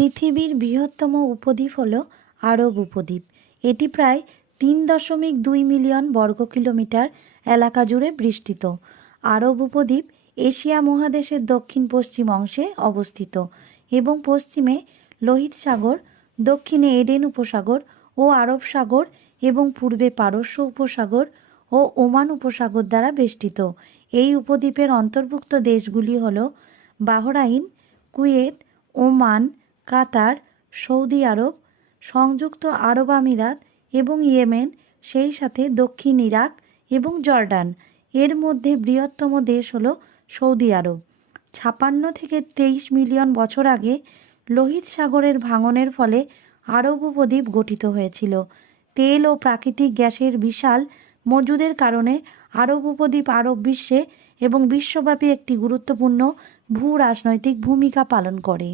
পৃথিবীর বৃহত্তম উপদ্বীপ হল আরব উপদ্বীপ। এটি প্রায় তিন দশমিক দুই মিলিয়ন বর্গ কিলোমিটার এলাকা জুড়ে বিস্তৃত আরব উপদ্বীপ এশিয়া মহাদেশের দক্ষিণ পশ্চিম অংশে অবস্থিত এবং পশ্চিমে লোহিত সাগর, দক্ষিণে এডেন উপসাগর ও আরব সাগর এবং পূর্বে পারস্য উপসাগর ও ওমান উপসাগর দ্বারা বেষ্টিত। এই উপদ্বীপের অন্তর্ভুক্ত দেশগুলি হল Bahrain, Kuwait, Oman Qatar, Saudi Arab, সংযুক্ত আরব আমিরাত এবং ইয়েমেন, সেই সাথে দক্ষিণ ইরাক এবং জর্ডান। এর মধ্যে বৃহত্তম দেশ হল সৌদি আরব। ছাপান্ন থেকে তেইশ মিলিয়ন বছর আগে লোহিত সাগরের ভাঙনের ফলে আরব উপদ্বীপ গঠিত হয়েছিল। তেল ও প্রাকৃতিক গ্যাসের বিশাল মজুদের কারণে আরব উপদ্বীপ আরব বিশ্বে এবং বিশ্বব্যাপী একটি গুরুত্বপূর্ণ ভূ রাজনৈতিক ভূমিকা পালন করে।